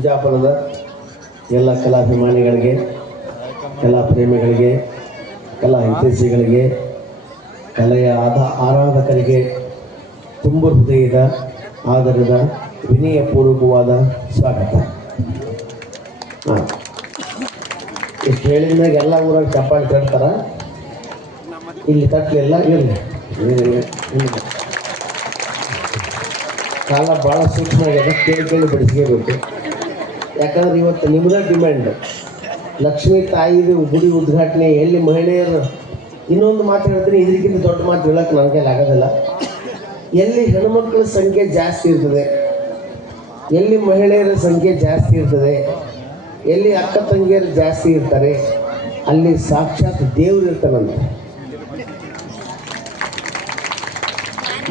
ವಿಜಾಪುರದ ಎಲ್ಲ ಕಲಾಭಿಮಾನಿಗಳಿಗೆ ಎಲ್ಲ ಪ್ರೇಮಿಗಳಿಗೆ ಎಲ್ಲ ಹಿತೈಷಿಗಳಿಗೆ, ಕಲೆಯ ಆದ ಆರಾಧಕರಿಗೆ ತುಂಬ ಹೃದಯದ, ಆದರದ ವಿನಯಪೂರ್ವಕವಾದ ಸ್ವಾಗತ. ಹಾಂ. ಹೇಳಿದ ಮ್ಯಾಗ ಎಲ್ಲ ಊರಾಗ ಚಪ್ಪಾಳಿ ತಡ್ತಾರ ಇಲ್ಲಿ ತಟ್ಟಲಿಲ್ಲ ಇರಲಿ. ಕಾಲ ಭಾಳ ಸೂಕ್ಷ್ಮ ಆಗ್ಯದ ಕೇಳಿ ಕೇಳಿ ಬಿಡಿಸ್ಕೋಬೇಕು ಯಾಕಂದ್ರೆ ಇವತ್ತು ನಿಮ್ದ ಡಿಮ್ಯಾಂಡ್ ಲಕ್ಷ್ಮೀ ತಾಯಿದು ಗುಡಿ ಉದ್ಘಾಟನೆ, ಎಲ್ಲಿ ಮಹಿಳೆಯರು ಇನ್ನೊಂದು ಮಾತು ಹೇಳ್ತೀನಿ ಇದಕ್ಕಿಂತ ದೊಡ್ಡ ಮಾತು ಹೇಳಕ್ಕೆ ನನ್ನ ಕೈಲಿ ಆಗೋದಿಲ್ಲ. ಎಲ್ಲಿ ಹೆಣ್ಮಕ್ಳ ಸಂಖ್ಯೆ ಜಾಸ್ತಿ ಇರ್ತದೆ, ಎಲ್ಲಿ ಮಹಿಳೆಯರ ಸಂಖ್ಯೆ ಜಾಸ್ತಿ ಇರ್ತದೆ, ಎಲ್ಲಿ ಅಕ್ಕ ತಂಗಿಯರು ಜಾಸ್ತಿ ಇರ್ತಾರೆ, ಅಲ್ಲಿ ಸಾಕ್ಷಾತ್ ದೇವ್ರು ಇರ್ತಾನಂತ.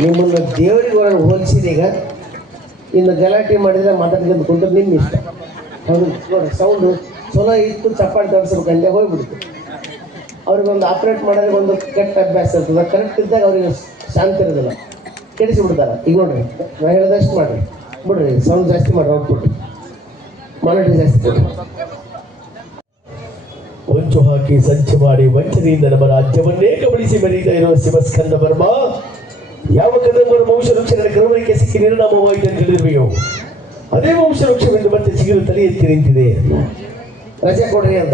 ನಿಮ್ಮನ್ನು ದೇವರಿಗೆ ಹೋಲಿಸಿದೀಗ, ಇನ್ನು ಗಲಾಟೆ ಮಾಡಿದರೆ ಮಾತಾಡ್ಕೊಂಡು ಕುಂತ್ರೆ ನಿಮ್ಮ ಇಷ್ಟ ನೋಡಿ ಸೌಂಡು ಚಲೋ ಇತ್ತು, ಚಪ್ಪಾಳಿ ತರಿಸ್ಬೇಕು, ಅಲ್ಲೇ ಹೋಗ್ಬಿಡ್ತು. ಅವ್ರಿಗೊಂದು ಆಪ್ರೇಟ್ ಮಾಡೋದಕ್ಕೆ ಒಂದು ಕೆಟ್ಟ ಅಭ್ಯಾಸ ಇರ್ತದೆ. ಕರೆಕ್ಟ್ ಇದ್ದಾಗ ಅವ್ರಿಗೆ ಶಾಂತಿ ಇರೋದಿಲ್ಲ. ಕೆಡಿಸಿ ಬಿಡ್ತಾರೆ ಈಗ ನೋಡ್ರಿ ನಾ ಹೇಳಿದಷ್ಟು ಮಾಡ್ರಿ. ಬಿಡ್ರಿ ಸೌಂಡ್ ಜಾಸ್ತಿ ಮಾಡ್ರಿ ಔಟ್ಪುಟ್ ಮಾನಿಟ್ರಿ ಜಾಸ್ತಿ ಕೊಡ್ರಿ. ಹೊಂಚು ಹಾಕಿ ಸಂಚು ಮಾಡಿ ವಂಚನೆಯಿಂದ ನಮ್ಮ ರಾಜ್ಯವನ್ನೇ ಕಬಳಿಸಿ ಬರೀತಾ ಇರೋ ಶಿವಸ್ಕಂದ ವರ್ಮ. ಯಾವ ಕದಂಬರ ರಕ್ಷಣೆ ಕ್ರಮಕ್ಕೆ ಸಿಕ್ಕಿ ನಿರ್ಣಾಮವಾಯಿತು ಅಂತ ತಿಳಿದಿರುವೆಯೋ ಅದೇ ವಂಶ ವೃಕ್ಷವೆಂದು ಮತ್ತೆ ಸಿಗಲು ತಲೆ ಎತ್ತಿ ನಿಂತಿದೆ. ರಜೆ ಕೊಡ್ರಿ ಅಂದ.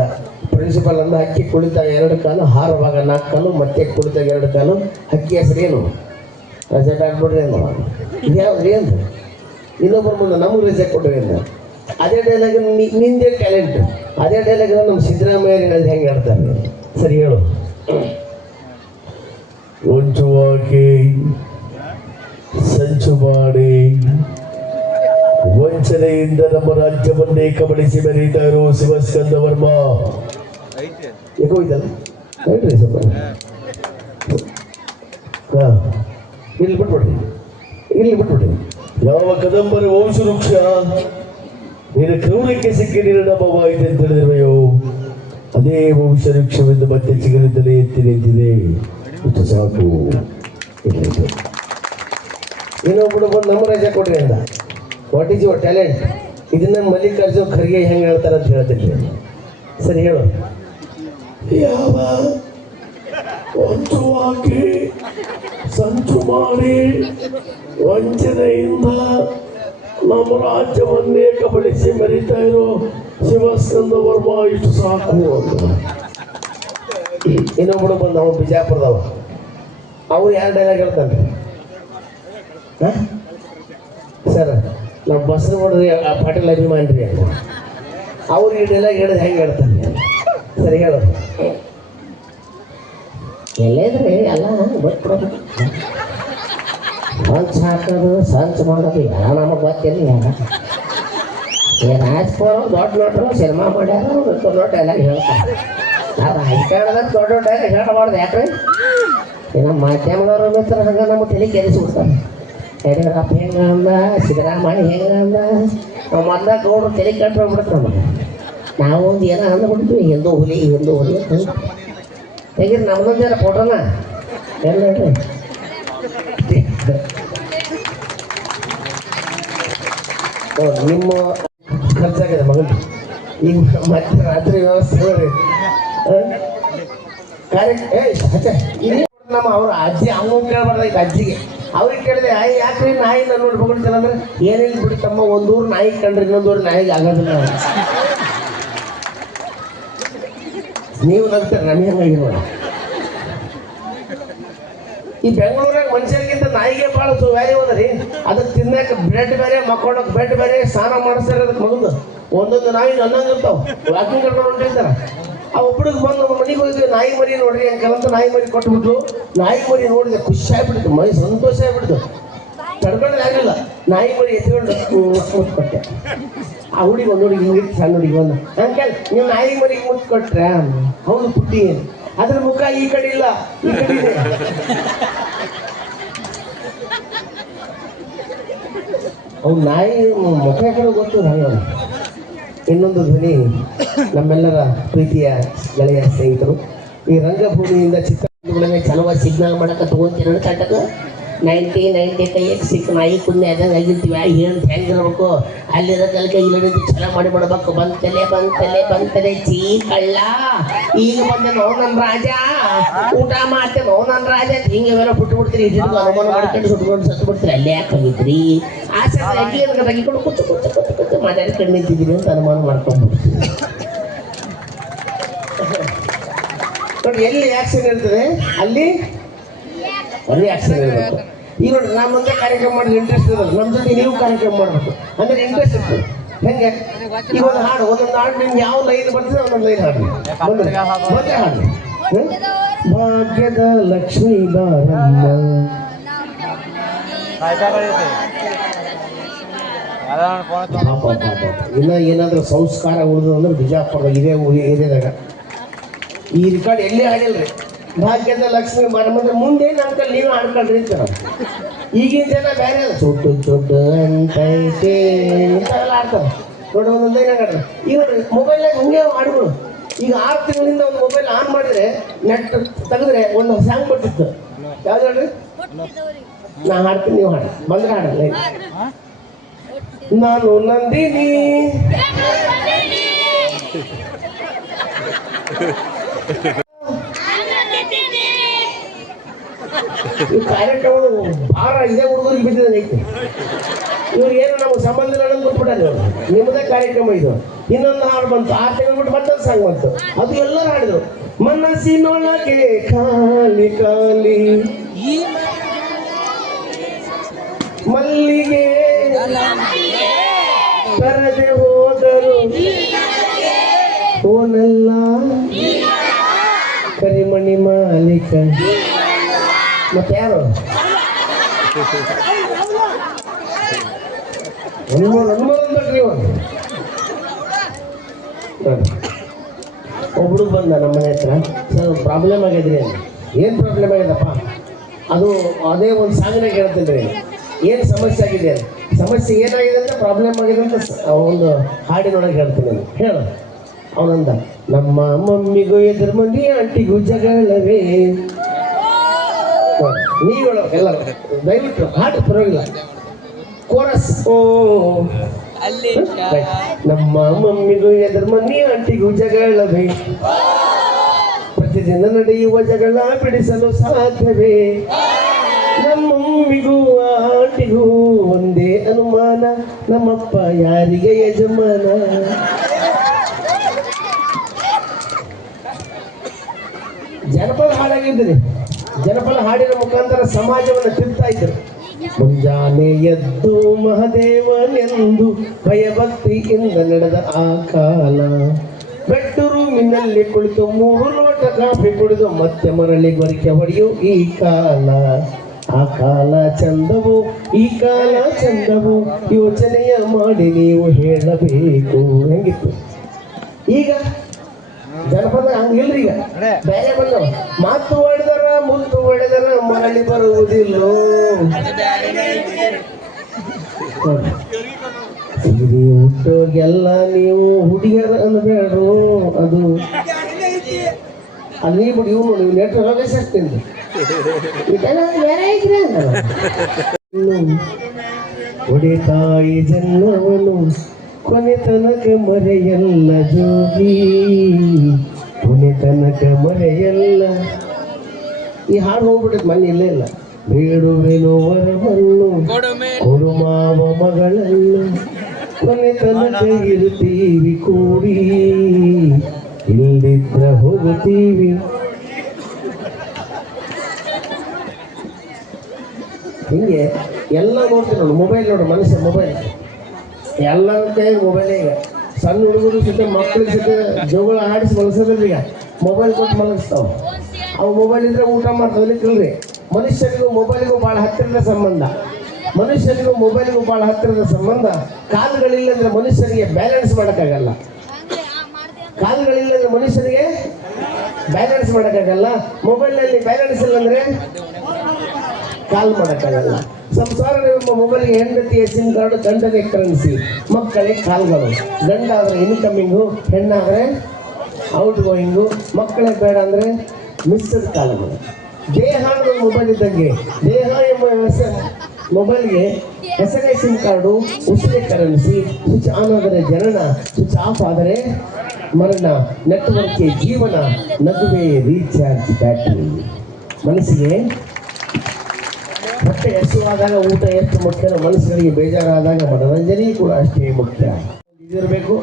ಪ್ರಿನ್ಸಿಪಲ್ ಅಂದ ಹಕ್ಕಿ ಕುಳಿತಾಗ ಎರಡು ಕಾಲು ಹಾರವಾಗ ನಾಲ್ಕು ಕಾಲು, ಮತ್ತೆ ಕುಳಿತಾಗ ಎರಡು ಕಾಲು ಹಕ್ಕಿ ಹೆಸರು ಏನು? ರಜೆ ಹಾಕ್ಬಿಡ್ರಿ ಅಂದ. ಯಾವ್ದ್ರಿ? ಯಾವ್ದು ಅಂದ. ಇನ್ನೊಬ್ಬರ ಮುಂದೆ, ನಮಗೆ ರಜೆ ಕೊಡ್ರಿ ಅಂದ. ಅದೇ ಡೈಲಾಗ್ ನಿಂದೇ ಟ್ಯಾಲೆಂಟ್ ಅದೇ ಡೈಲಾಗ್ ನಮ್ಮ ಸಿದ್ದರಾಮಯ್ಯ ಹೆಂಗೆ ಹೇಳ್ತಾರೆ? ಸರಿ ಹೇಳು. ಸಂಚು ಮಾಡಿ. ವಂಚನೆಯಿಂದ ನಮ್ಮ ರಾಜ್ಯವನ್ನೇ ಕಬಳಿಸಿ ಬರೀತಾ ಇರುವ ಶಿವಸ್ಕಂದ ವರ್ಮ ಯಾಕೋ ಇದಲ್ಲ ಹೇಳ್ರಿ ಸ್ವಲ್ಪ. ಹಾಂ. ಇಲ್ಲಿ ಬಿಟ್ಬಿಡ್ರಿ ಇಲ್ಲಿ ಬಿಟ್ಬಿಡ್ರಿ ಯಾವ ಕದಂಬರ ವಂಶವೃಕ್ಷ ನಿನ್ನ ಕ್ರೌರ್ಯಕ್ಕೆ ಸಿಕ್ಕಿ ಇದೆ ಅಂತ ಹೇಳಿದ್ರೆಯೋ ಅದೇ ವಂಶವೃಕ್ಷವೆಂದು ಮತ್ತೆ ಚಿಗುರಿದ್ದಲೇ ಎತ್ತಿ ನಿಂತಿದೆ ಇಷ್ಟು ಸಾಕು. ಇನ್ನೊಬ್ಬ ಇನ್ನೊಬ್ಬರು ಬಂದು ನಮ್ಮ ರಾಜ್ಯ ಕೊಡ್ರಿ ಅಂದ. ವಾಟ್ ಈಸ್ ಯುವರ್ ಟ್ಯಾಲೆಂಟ್ ಇದನ್ನ ಮಲ್ಲಿಕಾರ್ಜುನ್ ಖರ್ಗೆ ಹೆಂಗೆ ಹೇಳ್ತಾರೆ ಅಂತ ಹೇಳ್ತೀನಿ. ಸರಿ ಹೇಳು. ಯಾವ ಹಾಕಿ ಸಂಚು ಮಾಡಿ ವಂಚನೆಯಿಂದ ನಮ್ಮ ರಾಜ್ಯವನ್ನೇ ಕಬಳಿಸಿ ಮರಿತಾ ಇರೋ ಶಿವಸ್ಕಂದ ವರ್ಮ ಇಷ್ಟು ಸಾಕು ಅಂತ. ಇನ್ನೊಬ್ಬರು ಬಂದ ಅವನು ಬಿಜಾಪುರದವ. ಅವ್ರು ಯಾರು ಡೈಲಾಗ್ ಹೇಳ್ತಾನೆ ಸರ್ ನಾವು ಬಸ್ರು ನೋಡ್ರಿ ಆ ಪಾಟೀಲ್ ಅಭಿಮಾನಿ ರೀ ಅವ್ರು ಈ ಹೇಳಿದ್ ಹೆಂಗೆ ಹೇಳ್ತಾನೆ ಸರಿ ಹೇಳೋದು ಎಲ್ಲೇದ್ರಿ ಎಲ್ಲ ಗೊತ್ತಿರೋದು ಸಂಚ್ ಹಾಕೋದು, ಸಂಚ್ ಮಾಡೋದು ಯಾರ ನಮಗೆ ಗೊತ್ತಿಲ್ಲ. ಯಾರ ದೊಡ್ಡ ನೋಟ್ರು, ಸಿನಿಮಾ ಮಾಡ್ಯಾರ ನೋಟ ಎಲ್ಲ ಹೇಳ್ತಾರೆ. ನಾವು ರಾಜಕಾರಣದಾಗ ದೊಡ್ಡ ದೊಡ್ಡ ಹೇಳಬಾರ್ದು ಯಾಕ್ರಿ? ನಮ್ಮ ಮಾಧ್ಯಮದವ್ರ ಮಿತ್ರ ಹಂಗೆ ನಮ್ಮ ತಲೆ ಕೆಡಿಸ್ಬಿಡ್ತಾರೆ. ಯಡಿಯೂರಪ್ಪ ಹೆಂಗ ಅಂದ ಸಿದ್ದರಾಮಯ್ಯ ಹೆಂಗ ಅಂದ ನಾವು ಮೊದ್ಲ ಗೌಡ್ರು ತಲೆ ಕಟ್ಟು ಹೋಗ್ಬಿಡುತ್ತೆ ನಮಗೆ. ನಾವು ಒಂದು ಏನೋ ಅಂದ್ಬಿಡ್ತೀವಿ ಹಿಂದೂ ಹುಲಿ ಹಿಂದೂ ಹುಲಿ ಅಂತ. ಹೇಗಿರಿ ನಮ್ದೊಂದು ಜರ ಫೋಟೋನ ಎಲ್ಲ ಹೇಳ್ರಿ ನಿಮ್ಮ ಖರ್ಚಾಗಿದೆ ಮಗನ. ಈಗ ಮತ್ತೆ ರಾತ್ರಿ ವ್ಯವಸ್ಥೆ ನೋಡಿ. ಕಾರ್ಯ ಏ ಅಚ್ಚ, ಇಲ್ಲಿ ನಮ್ಮ ಅವ್ರ ಅಜ್ಜಿ ಅವ್ನು ಕೇಳಬಾರ್ದಾಯ್ತು ಅಜ್ಜಿಗೆ. ಅವ್ರಿಗೆ ಕೇಳಿದೆ, ಆಯ್ ಯಾಕ್ರಿ ನಾಯಿ ನಾನು ನೋಡಿ ಬಗ್ಳ್ತೀರ ಅಂದ್ರೆ, ಏನಿಲ್ಲ ಬಿಡಿ ತಮ್ಮ, ಒಂದೂರು ನಾಯಿ ಕಂಡ್ರೆ ಇನ್ನೊಂದೂರು ನಾಯಿಗೆ ಆಗೋದಿಲ್ಲ ನೀವು ನಗ್ತಾರೆ, ನಮಗೆ ಹಂಗಾಗಿ ಈ ಬೆಂಗಳೂರಾಗ ಮನುಷ್ಯರಿಗಿಂತ ನಾಯಿಗೆ ಭಾಳ ವ್ಯಾಲ್ಯೂ ಅದ ರೀ. ಅದಕ್ಕೆ ತಿನ್ನಕ್ಕೆ ಬ್ರೆಡ್ ಬೇರೆ ಮಕ್ಕೊಂಡಕ್ಕೆ ಬ್ರೆಡ್ ಬೇರೆ, ಸ್ನಾನ ಮಾಡಿಸ್ತಾರೆ ಅದಕ್ಕೆ ಮಗಂದು ಒಂದೊಂದು ನಾಯಿ ಇರ್ತಾವ. ವಾಕಿಂಗ್ ಕರ್ಕೊಂಡು ಹೊಂಟಿರ್ತಾರ. ಆ ಒಬ್ಬಳಿಗೆ ಬಂದು ನಮ್ಮ ಮನೆಗೆ ಹೋಗಿದ್ವಿ, ನಾಯಿ ಮರಿ ನೋಡ್ರಿ ಅಂತ ನಾಯಿ ಮರಿ ಕೊಟ್ಬಿಟ್ಟು ನಾಯಿ ಮರಿ ನೋಡಿದೆ ಖುಷಿ ಆಗ್ಬಿಡ್ತು, ಮೈ ಸಂತೋಷ ಆಗ್ಬಿಡ್ತು. ತಡ್ಕೊಂಡ್ರೆ ಆಗಿಲ್ಲ ನಾಯಿ ಮರಿ ಎತ್ಕೊಂಡು ಕೊಟ್ಟೆ. ಆ ಹುಡುಗಿ ಒಂದು ಹುಡುಗಿ ಹಿಂಗಿತ್ತು ಸಣ್ಣ ಹುಡುಗಿ ಒಂದು ಅಂಕಲ್ ನೀವು ನಾಯಿ ಮರಿಗೆ ಮುತ್ತು ಕೊಟ್ರೆ? ಹೌದು ಪುಟ್ಟಿ. ಅದ್ರ ಮುಖ ಈ ಕಡೆ ಇಲ್ಲ, ಈ ಅವ್ನು ನಾಯಿ ಮುಖ ಕಡೆ ಗೊತ್ತು ನಾಯಿ ಇನ್ನೊಂದು ಧ್ವನಿ ನಮ್ಮೆಲ್ಲರ ಪ್ರೀತಿಯ ಗೆಳೆಯ ಸ್ನೇಹಿತರು. ಈ ರಂಗಭೂಮಿಯಿಂದ ಚಿತ್ರಗಳನ್ನೇ ಚಲುವ ಸಿಗ್ನಲ್ ಮಾಡಕ್ಕೆ ತಗೊಂತೀರ ಕಟ್ಟಕ ನೈಂಟಿ ನೈಂಟಿ ಕೈಯಾಗ ಸಿಕ್ಕ ನಾಯಿ ಕುನ್ನೆ ಅದಂಗೆ ಆಗಿರ್ತೀವಿ. ಆ ಹೆಂಗಿರ್ಬೇಕು ಅಲ್ಲಿರೋ ಕಲ್ಕ ಇಲ್ಲಿ ಚಲ ಮಾಡಿ ಬಿಡ್ಬೇಕು. ಬಂತಲೆ ಬಂತಲೆ ಬಂತಲೆ, ಚೀ ಕಳ್ಳ. ಈಗ ಬಂದೆ ನೋ ನನ್ನ ರಾಜ. ಊಟ ಮಾಡ್ತೆ ನೋ ನನ್ನ ರಾಜ. ಹಿಂಗೆ ಇವೆಲ್ಲ ಬಿಟ್ಟು ಬಿಡ್ತೀರಿ ಅನುಮಾನ ಮಾಡ್ಕೊಂಡು ಸುಟ್ಕೊಂಡು ಸತ್ತು ಬಿಡ್ತೀರಿ ಅಲ್ಲೇ ಯಾಕೆ ಹೋಗಿದ್ರಿ ಆ ಅಗಿ ಅದಕ್ಕೆ ತೆಗಿಕೊಂಡು ಕುಚ್ಚು ಕುಚ್ಚು ಕುಚ್ಚು ಕುಚ್ಚು ಮಾತಾಡಿ ಕಣ್ಣು ನಿಂತಿದ್ದೀರಿ ಅಂತ ಅನುಮಾನ ಮಾಡ್ಕೊಂಡು ನೋಡಿ, ಎಲ್ಲಿ ಆಕ್ಷನ್ ಇರ್ತದೆ ಅಲ್ಲಿ? ಆಕ್ಷನ್ ಇರಬೇಕು ಈಗ ನೋಡಿ ನಮ್ಮ ಮುಂದೆ ಕಾರ್ಯಕ್ರಮ ಮಾಡಿದ್ರೆ ಇಂಟ್ರೆಸ್ಟ್ ಇರೋದು. ನಮ್ಮ ಜೊತೆ ನೀವು ಕಾರ್ಯಕ್ರಮ ಮಾಡಬೇಕು. ಅಂದ್ರೆ ಇಂಟ್ರೆಸ್ಟ್ ಇರ್ತದೆ. ಹೆಂಗೆ? ಈಗ ಒಂದು ಹಾಡು ಒಂದೊಂದು ಹಾಡು ನಿಮ್ಗೆ ಯಾವ ಲೈನ್ ಬರ್ತದೆ ಒಂದೊಂದು ಲೈನ್ ಹಾಡಿ. ಬಂದ್ರೆ ಮತ್ತೆ ಹಾಡು ಹ್ಮ್? ಭಾಗ್ಯದ ಲಕ್ಷ್ಮೀ ಬಾರಮ್ಮ. ಇನ್ನ ಏನಾದ್ರೂ ಸಂಸ್ಕಾರ ಉಳಿದು ಅಂದ್ರೆ ಬಿಜಾಪುರ ಇದೇ ಊರಿ ಏರಿಯಾದಾಗ ಈ ರೆಕಾರ್ಡ್ ಎಲ್ಲಿ ಹಾಡಿಲ್ರಿ? ಭಾಗ್ಯದ ಲಕ್ಷ್ಮಿ ಮರಮಂದ್ರೆ ಮುಂದೆ ನಮ್ಮ ಕೈ ನೀವು ಆಡ್ಕೊಂಡ್ರಿ ಅಂತ. ಈಗಿನ ಜನ ಬೇರೆ ಸುಟ್ಟು ಸುಟ್ಟು ಅಂತೈತೆ. ಇಂಥವೆಲ್ಲ ಆಡ್ತಾರೆ. ನೋಡಿ ಈಗ ಮೊಬೈಲ್ನಾಗ ಹಂಗೆ ಹಾಡುಗಳು ಈಗ ಆರು ತಿಂಗಳಿಂದ ಒಂದು ಮೊಬೈಲ್ ಆನ್ ಮಾಡಿದ್ರೆ ನೆಟ್ ತೆಗೆದ್ರೆ ಒಂದು ಸಾಂಗ್ ಕೊಟ್ಟಿತ್ತು. ಯಾವ್ದು ಹೇಳ್ರಿ? ನಾ ಹಾಡ್ತೀನಿ, ನೀವು ಹಾಡ. ಬಂದ್ರೆ ಹಾಡಲ್ಲ ನಾನು ನಂದಿನಿ. ಈ ಕಾರ್ಯಕ್ರಮದ ಭಾರ ಇದೇ ಹುಡುಗರಿಗೆ ಬಿದ್ದಿದೆ ಐತಿ ಇವ್ರಿಗೆ ಏನು ನಮಗೆ ಸಂಬಂಧ ಇಲ್ಲ ಅನ್ನೋದು ಬಿಟ್ಬಿಟ್ಟಾರೆ ಇವ್ರು. ನಿಮ್ಮದೇ ಕಾರ್ಯಕ್ರಮ ಇದು. ಇನ್ನೊಂದು ಹಾಡು ಬಂತು. ಆರು ತಿಂಗಳು ಬಿಟ್ಟು ಮತ್ತೊಂದು ಸಾಂಗ್ ಬಂತು. ಅದು ಎಲ್ಲರೂ ಹಾಡಿದ್ರು. ಮನಸ್ಸಿನೊಳಗೆ ಖಾಲಿ ಖಾಲಿ. ಮಲ್ಲಿಗೆ ಬರದೆ ಹೋದರು. ಓನಲ್ಲ. ಕರಿಮಣಿ ಮಾಲೀಕ. ಮತ್ತೆ ಯಾರು ಹನುಮಾನ್ ಹನುಮಾನ್ ಅಂದ್ರಿ ಒಂದು ಒಬ್ಳು ಬಂದ ನಮ್ಮ ಮನೆ ಹತ್ರ. ಸರ್ ಪ್ರಾಬ್ಲಮ್ ಆಗಿದ್ರಿ. ಏನು ಪ್ರಾಬ್ಲಮ್ ಆಗ್ಯದಪ್ಪ ಅದು ಅದೇ ಒಂದು ಸಾಧನೆ ಹೇಳ್ತೀನಿ ರೀ ಏನು ಸಮಸ್ಯೆ ಆಗಿದೆ? ಸಮಸ್ಯೆ ಏನಾಗಿದೆ ಅಂತ ಪ್ರಾಬ್ಲಮ್ ಆಗಿದೆ ಅಂತ ಒಂದು ಹಾಡಿನೊಳಗೆ ಹೇಳ್ತೀನಿ ಹೇಳ ಹೇಳು. ಅವನಂದ, ನಮ್ಮ ಮಮ್ಮಿಗೂ ಎದುರು ಮಂದಿ ಆಂಟಿಗೂ ಜಗಳವೇ. ನೀವು ಹೇಳೋ ಎಲ್ಲರೂ ದಯವಿಟ್ಟು ಹಾಡು ಪರವಾಗಿಲ್ಲ. ಕೋರಸ್ ಓ. ನಮ್ಮ ಮಮ್ಮಿಗೂ ಎದುರು ಮಂದಿ ಆಂಟಿಗೂ ಜಗಳವೇ ಪ್ರತಿದಿನ ನಡೆಯುವ ಜಗಳ ಬಿಡಿಸಲು ಸಾಧ್ಯವೇ? ನಮ್ಮಮ್ಮಿಗೂ ಆಂಟಿಗೂ ಒಂದೇ ಅನುಮಾನ. ನಮ್ಮಪ್ಪ ಯಾರಿಗೆ ಯಜಮಾನ? ಜನಪದ ಹಾಡಾಗಿದ್ರಿ ಜನಪದ ಹಾಡಿನ ಮುಖಾಂತರ ಸಮಾಜವನ್ನು ತಿಳ್ತಾ ಇದ್ರು ಮುಂಜಾನೆ ಎದ್ದು ಮಹದೇವನೆಂದು ಭಯಭಕ್ತಿಯಿಂದ ನಡೆದ ಆ ಕಾಲ. ಬೆಟ್ಟು ರೂಮಿನಲ್ಲಿ ಕುಳಿತು ಮೂರು ಲೋಟ ಕಾಫಿ ಕುಡಿದು ಮತ್ತೆ ಮರಳಿ ಬರಿಕೆ ಹೊಡೆಯು ಈ ಕಾಲ. ಆ ಕಾಲ ಚಂದವು, ಈ ಕಾಲ ಚಂದವು, ಯೋಚನೆಯ ಮಾಡಿ ನೀವು ಹೇಳಬೇಕು. ಹೆಂಗಿತ್ತು? ಈಗ ಜನಪದ ಹಂಗಿಲ್ರಿ ಈಗ ಬೇರೆ ಬಂದವ ಮಾತು ಹೊಡೆದರ ಮುತ್ತು ಹೊಡೆದರ ಮರಳಿ ಬರುವುದಿಲ್ಲ. ಸೀರೆ ಹುಟ್ಟೋಗೆಲ್ಲ ನೀವು ಹುಡುಗಿಯರ ಅನ್ಬೇಡ್ರು ಅದು ಅಲ್ಲಿ ಬಿಡಿ ಇವ್ನು ನೀವು ನೆಟ್ ಹೋಗಿ ಸಿಗ್ತೀನಿ ಇದೆಲ್ಲ ಬೇರೆ ಐತ್ರಿ ಅಂತಾರ. ಇನ್ನು ಒಡೆತಾಯಿ ಜನ್ಮವನು ಕೊನೆ ತನಕ ಮರೆಯಲ್ಲ ಜೋಗಿ. ಕೊನೆ ತನಕ ಮರೆಯಲ್ಲ. ಈ ಹಾಡು ಹೋಗ್ಬಿಟ್ಟೈತೆ ಮನೆ ಇಲ್ಲೇ ಇಲ್ಲ. ಬೇಡುವೆನು ವರವನ್ನು ಕೊಡು ಮಾವ ಮಗಳನ್ನು ಕೊನೆ ತನಕ ಇರುತ್ತೀವಿ ಕೂಡಿ. ಇಲ್ಲಿದ್ದ ಹೋಗುತ್ತೀವಿ. ಹಿಂಗೆ ಎಲ್ಲ ನೋಡ್ತೀನಿ ನೋಡು ಮೊಬೈಲ್ ನೋಡು ಮನುಷ್ಯ ಮೊಬೈಲ್ ಎಲ್ಲರ ಕೈ ಮೊಬೈಲ್ ಈಗ. ಸಣ್ಣ ಹುಡುಗರು ಜೊತೆ, ಮಕ್ಕಳ ಜೊತೆ ಜೋಗಳ ಆಡಿಸಿ ಮಲಗಿಸೋದಿಲ್ಲ ಈಗ. ಮೊಬೈಲ್ ಕೊಟ್ಟು ಮಲಗಿಸ್ತಾವ ಅವು ಮೊಬೈಲ್ ಇದ್ರೆ ಊಟ ಮಾಡ್ತಾವಲಿಕ್ಕಿಲ್ರಿ ಮನುಷ್ಯನಿಗೂ ಮೊಬೈಲ್ಗೂ ಭಾಳ ಹತ್ತಿರದ ಸಂಬಂಧ. ಮನುಷ್ಯನಿಗೂ ಮೊಬೈಲ್ಗೂ ಭಾಳ ಹತ್ತಿರದ ಸಂಬಂಧ. ಕಾಲುಗಳಿಲ್ಲ ಅಂದ್ರೆ ಮನುಷ್ಯನಿಗೆ ಬ್ಯಾಲೆನ್ಸ್ ಮಾಡೋಕ್ಕಾಗಲ್ಲ. ಕಾಲುಗಳಿಲ್ಲ ಅಂದ್ರೆ ಮನುಷ್ಯನಿಗೆ ಬ್ಯಾಲೆನ್ಸ್ ಮಾಡೋಕ್ಕಾಗಲ್ಲ. ಮೊಬೈಲ್ನಲ್ಲಿ ಬ್ಯಾಲೆನ್ಸ್ ಇಲ್ಲ ಅಂದ್ರೆ ಕಾಲ್ ಮಾಡೋಕ್ಕಾಗಲ್ಲ. ಸಂಸಾರ ನಿಮ್ಮ ಮೊಬೈಲ್ಗೆ ಹೆಂಡತಿಯ ಸಿಮ್ ಕಾರ್ಡ್ ಗಂಡನೇ ಕರೆನ್ಸಿ ಮಕ್ಕಳಿಗೆ ಕಾಲ್ಗಳು. ಗಂಡ ಆದರೆ ಇನ್ಕಮಿಂಗು ಹೆಣ್ಣಾದರೆ ಔಟ್ ಗೋಯಿಂಗು ಮಕ್ಕಳೇ ಬೇಡ ಅಂದರೆ ಮಿಸ್ಡ್ ಕಾಲ್ಗಳು. ದೇಹ ಅನ್ನೋ ಮೊಬೈಲ್ ಇದ್ದಂಗೆ. ದೇಹ ಎಂಬ ಮೊಬೈಲ್ಗೆ ಹೆಸರೇ ಸಿಮ್ ಕಾರ್ಡು ಉಸಿರೇ ಕರೆನ್ಸಿ ಸ್ವಿಚ್ ಆನ್ ಆದರೆ ಜನನ, ಸ್ವಿಚ್ ಆಫ್ ಆದರೆ ಮರಣ. ನೆಟ್ವರ್ಕ್ ಜೀವನ, ನಗುವೆ ರೀಚಾರ್ಜ್ ಬ್ಯಾಟ್ರಿ ಮನಸ್ಸಿಗೆ ಹೊಟ್ಟೆ ಹಸಿವಾದಾಗ ಊಟ ಎಷ್ಟು ಮುಖ್ಯ? ಮನಸ್ಸುಗಳಿಗೆ ಬೇಜಾರಾದಾಗ ಮನೋರಂಜನೆ ಕೂಡ ಅಷ್ಟೇ ಮುಖ್ಯ. ಇದಿರಬೇಕು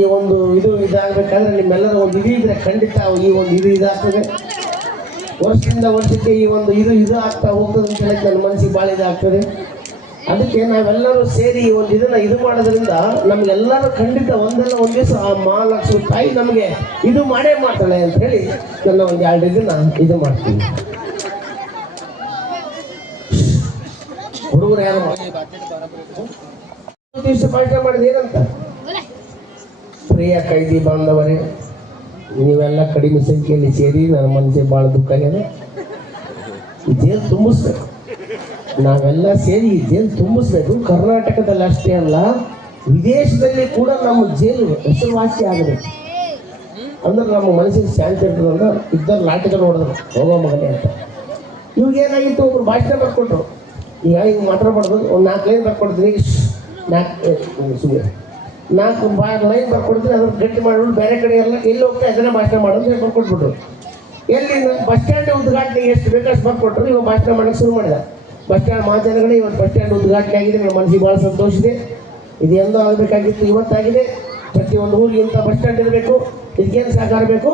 ಈ ಒಂದು ಇದು ಇದಾಗಬೇಕಾದ್ರೆ ನಿಮ್ಮೆಲ್ಲರ ಒಂದು ಇದು ಇದ್ರೆ ಖಂಡಿತ ಈ ಒಂದು ಇದು ಇದಾಗ್ತದೆ. ವರ್ಷದಿಂದ ವರ್ಷಕ್ಕೆ ಈ ಒಂದು ಇದು ಇದು ಆಗ್ತಾ ಹೋಗ್ತದೆ ಅಂತ ನನ್ನ ಮನಸ್ಸಿಗೆ ಭಾಳ ಇದಾಗ್ತದೆ. ಅದಕ್ಕೆ ನಾವೆಲ್ಲರೂ ಸೇರಿ ಈ ಒಂದು ಇದನ್ನ ಇದು ಮಾಡೋದ್ರಿಂದ ನಮ್ಗೆಲ್ಲರೂ ಖಂಡಿತ ಒಂದಲ್ಲ ಒಂದು ದಿವಸ ಆ ಮಹಾಲಕ್ಷ್ಮಿ ತಾಯಿ ನಮಗೆ ಇದು ಮಾಡೇ ಮಾಡ್ತಾಳೆ ಅಂತ ಹೇಳಿ ನನ್ನ ಒಂದು ಎರಡು ಇದನ್ನ ಇದು ಮಾಡ್ತೀನಿ. ಹುಡುಗರು ಯಾರು? ದಿವಸ ಪಾಠ ಮಾಡಿದ ಏನಂತ? ಪ್ರಿಯ ಕೈದಿ ಬಾಂಧವರೇ, ನೀವೆಲ್ಲ ಕಡಿಮೆ ಸಂಖ್ಯೆಯಲ್ಲಿ ಸೇರಿ ನನ್ನ ಮನಸ್ಸಿಗೆ ಭಾಳ ದುಃಖ ಇದೆ. ಈ ತುಂಬಿಸ್ಬೇಕು. ನಾವೆಲ್ಲ ಸೇರಿ ಈ ಜೇಲು ತುಂಬಿಸ್ಬೇಕು. ಕರ್ನಾಟಕದಲ್ಲಿ ಅಷ್ಟೇ ಅಲ್ಲ, ವಿದೇಶದಲ್ಲಿ ಕೂಡ ನಮ್ಮ ಜೇಲ್ ಹೆಸರುವಾಸಿ ಆಗಬೇಕು. ಅಂದ್ರೆ ನಮ್ಮ ಮನಸ್ಸಿಗೆ ಶಾಂತಿ ಇರ್ತದೆ ಅಂದ್ರೆ ನಾಟಕ ನೋಡಿದ್ರು, ಹೋಗೋ ಮಗನೇ ಅಂತ. ಇವಾಗ ಏನಾಗಿತ್ತು ಒಬ್ರು ಭಾಷಣ ಬರ್ಕೊಟ್ರು. ಈಗ ಹಿಂಗೆ ಮಾತಾಡ್ಬಾರ್ದು ಒಂದು ನಾಲ್ಕು ಲೈನ್ ಬರ್ಕೊಡ್ತೀನಿ ನಾಲ್ಕು ಸುಮ್ಮನೆ ನಾಲ್ಕು ಬಾರ್ ಲೈನ್ ಬರ್ಕೊಡ್ತೀನಿ ಅದ್ರ ಗಟ್ಟಿ ಮಾಡ್ಬಿಟ್ಟು ಬೇರೆ ಕಡೆ ಎಲ್ಲ ಎಲ್ಲಿ ಹೋಗ್ತಾ ಇದನ್ನ ಭಾಷಣ ಮಾಡೋದು ಹೇಳಿ ಬರ್ಕೊಟ್ಬಿಟ್ರು ಎಲ್ಲಿ ಬಸ್ ಸ್ಟ್ಯಾಂಡ್ ಉದ್ಘಾಟನೆ ಎಷ್ಟು ಬೇಕಷ್ಟು ಬರ್ಕೊಟ್ರು ಇವಾಗ ಭಾಷಣ ಮಾಡೋಕ್ಕೆ ಶುರು ಮಾಡಿದ. ಬಸ್ ಸ್ಟ್ಯಾಂಡ್ ಮಾತಾಡಗಳೇ ಇವತ್ತು ಬಸ್ ಸ್ಟ್ಯಾಂಡ್ ಉದ್ಘಾಟನೆ ಆಗಿದೆ. ನನ್ನ ಮನಸ್ಸಿಗೆ ಭಾಳ ಸಂತೋಷ ಇದೆ. ಇದು ಎಂದೋ ಆಗಬೇಕಾಗಿತ್ತು, ಇವತ್ತಾಗಿದೆ. ಪ್ರತಿಯೊಂದು ಊರಿಗೆ ಇಂಥ ಬಸ್ ಸ್ಟ್ಯಾಂಡ್ ಇರಬೇಕು. ಇದಕ್ಕೇನು ಸಹಕಾರ ಬೇಕು?